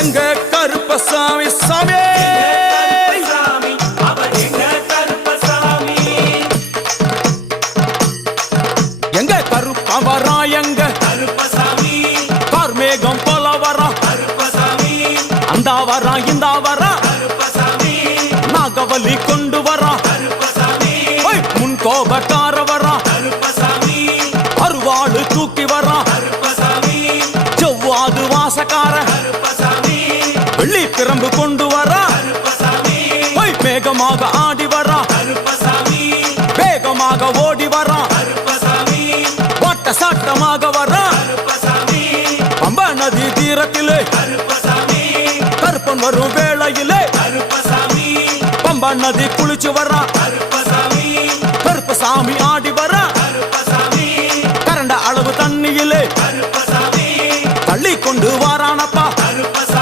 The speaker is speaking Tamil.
எங்க கருப்பசாமி சாமி எங்க கருப்பவரா எங்க கருப்பசாமி கார்மேகம் போல வரா கருப்பசாமி அந்த வரா இந்த வரா கருப்பசாமி நாகவலி கொண்டு வரா கருப்பசாமி முன் கோபக்கார வரா கருப்பசாமி அருவாடு தூக்கி வரா கருப்பசாமி செவ்வாது வாசக்கார கருப்பசாமி அருள்வாக்கு கொண்டு வரா பொய் வேகமாக ஆடி வரா வேகமாக ஓடி வரா வட்ட சாட்டமாக வரா அம்ப நதி தீரத்திலே கருப்பன் வரும் வேளையிலே பம்பா நதி குளிச்சு வரா கருப்பசாமி ஆடி வரா கரண்ட அளவு தண்ணியிலே தள்ளி கொண்டு வரா